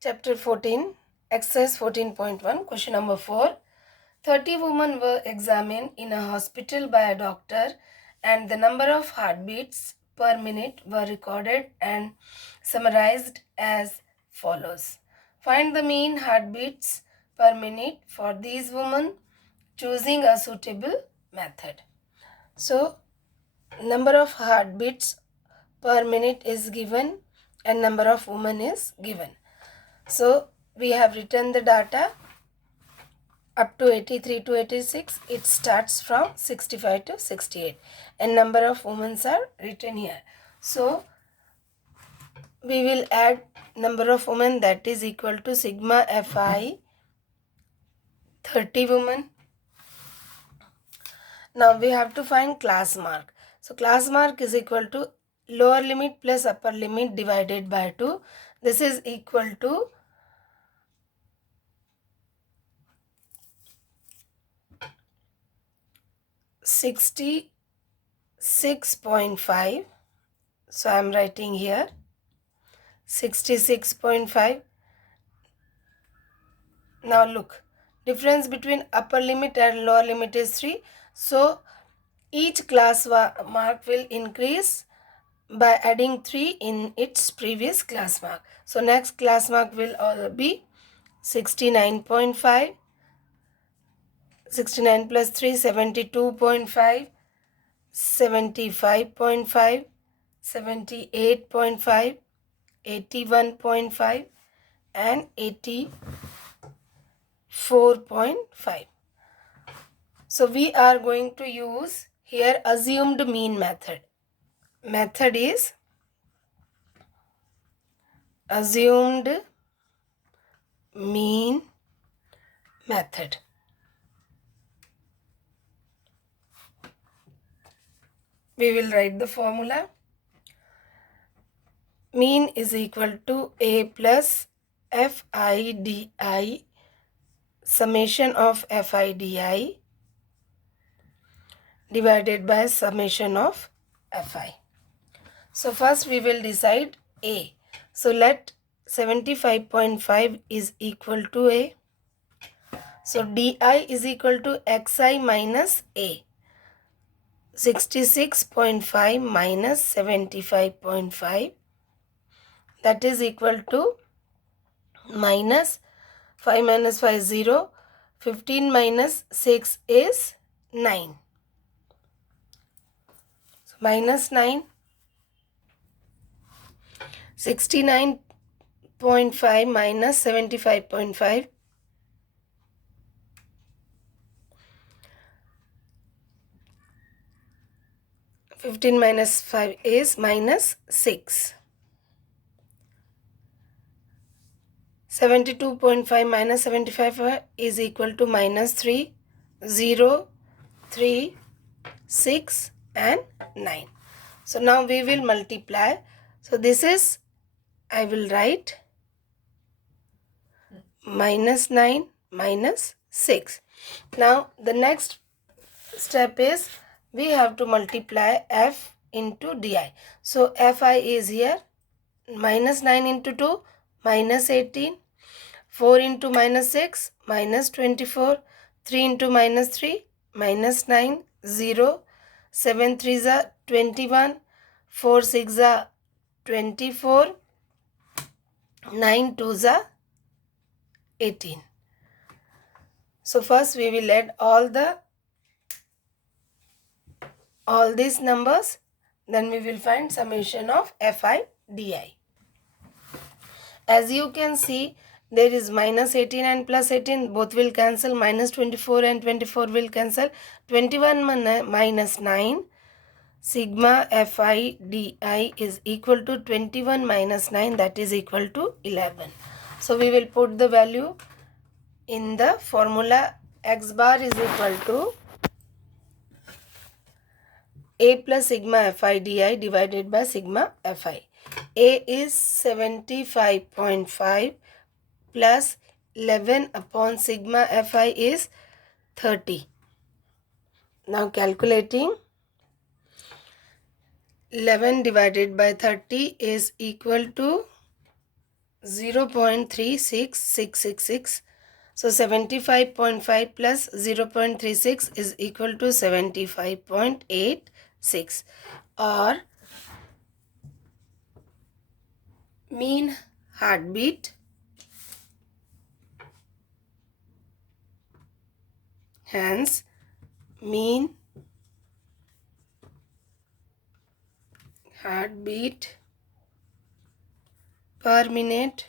Chapter 14, Exercise 14.1, question number 4. 30 women were examined in a hospital by a doctor and the number of heartbeats per minute were recorded and summarized as follows. Find the mean heartbeats per minute for these women, choosing a suitable method. So, number of heartbeats per minute is given and number of women is given. So we have written the data up to 83 to 86. It starts from 65 to 68 and number of women are written here. So we will add number of women, that is equal to sigma Fi 30 women. Now we have to find class mark. So class mark is equal to lower limit plus upper limit divided by 2. This is equal to 66.5. So I am writing here 66.5. Now look, difference between upper limit and lower limit is 3. So each class mark will increase by adding 3 in its previous class mark. So next class mark will be 69.5. 69 plus 3, 72.5, 75.5, 78.5, 81.5 and 84.5. So we are going to use here assumed mean method. Method is assumed mean method. We will write the formula. Mean is equal to A plus FIDI summation of FIDI divided by summation of Fi. So first we will decide A. So let 75.5 is equal to A. So Di is equal to Xi minus A. 66.5 minus 75.5, that is equal to minus 5 minus 5 is 0. 15 minus 6 is 9. So minus 9. 69.5 minus 75.5. 15 minus 5 is minus 6. 72.5 minus 75 is equal to minus 3, 0, 3, 6 and 9. So now we will multiply. So this is, I will write minus 9 minus 6. Now the next step is we have to multiply F into Di. So Fi is here, minus 9 into 2, minus 18, 4 into minus 6, minus 24, 3 into minus 3, minus 9, 0, 7 3s are 21, 4 6s are 24, 9 2s are 18. So first we will add all these numbers, then we will find summation of FIDI. As you can see, there is minus 18 and plus 18, both will cancel. Minus 24 and 24 will cancel. 21 minus 9, sigma FIDI is equal to 21 minus 9, that is equal to 11. So we will put the value in the formula. X bar is equal to A plus sigma FIDI divided by sigma Fi. A is 75.5 plus 11 upon sigma Fi is 30. Now calculating, 11 divided by 30 is equal to 0.36666. So 75.5 plus 0.36 is equal to 75.86, or mean heartbeat, hence mean heartbeat per minute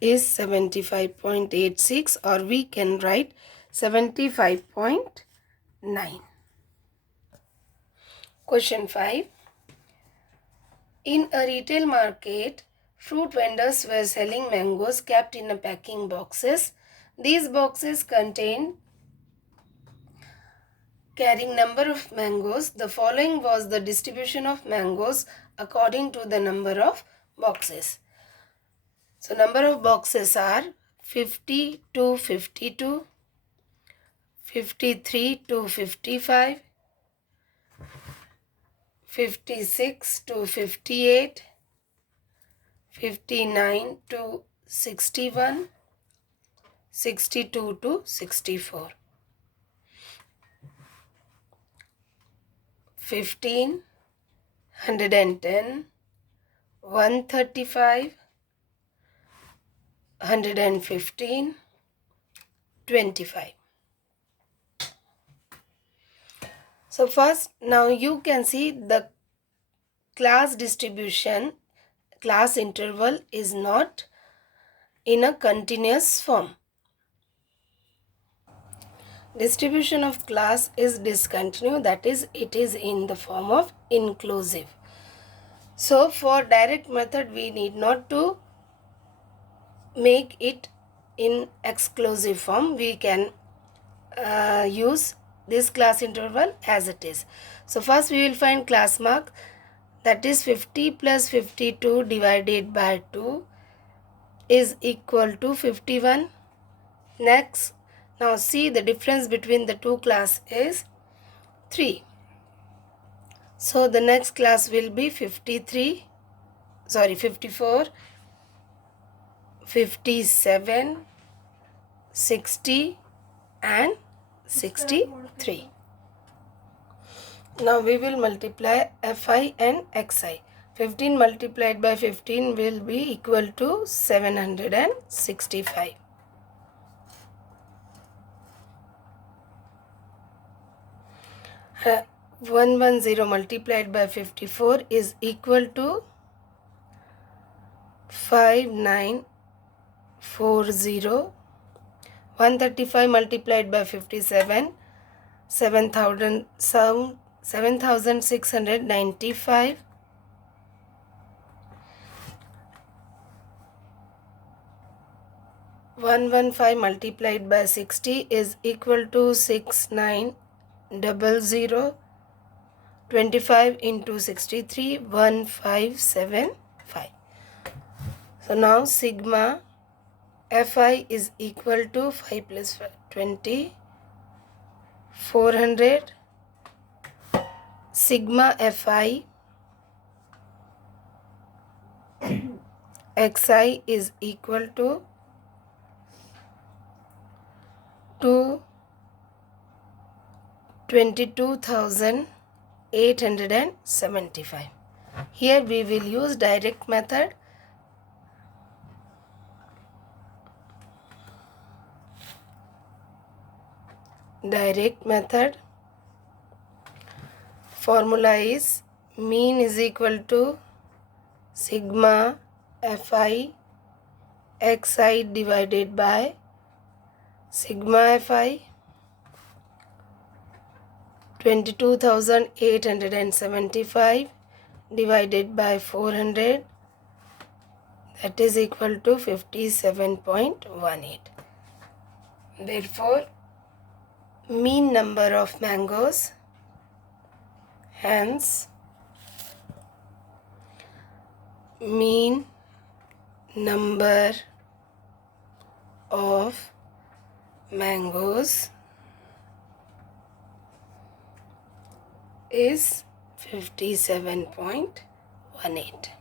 is 75.86, or we can write 75.9. Question 5. In a retail market, fruit vendors were selling mangoes kept in a packing boxes. These boxes contain carrying number of mangoes. The following was the distribution of mangoes according to the number of boxes. So number of boxes are 50 to 52, 53 to 55, 56 to 58, 59 to 61, 62 to 64. 15, 110, 135, 115, 25. So first, now you can see the class distribution, class interval is not in a continuous form. Distribution of class is discontinuous, that is, it is in the form of inclusive. So for direct method, we need not to make it in exclusive form. We can use this class interval as it is. So first we will find class mark, that is 50 plus 52 divided by 2 is equal to 51. Next, now see the difference between the two class is 3. So the next class will be 54, 57, 60 and 63. Now we will multiply Fi and Xi. 15 multiplied by 15 will be equal to 765. Uh, 110 multiplied by 54 is equal to 5940. 135 multiplied by 57, 7695. 115 multiplied by 60 is equal to 6900. 25 into 63, 1575. So now sigma Fi is equal to 5 plus 5, 20, 400. Sigma Fi Xi is equal to 22,875. Here we will use direct method. Direct method formula is mean is equal to sigma Fi Xi divided by sigma Fi 22,875 divided by 400, that is equal to 57.18. Therefore, mean number of mangoes, hence mean number of mangoes is 57.18.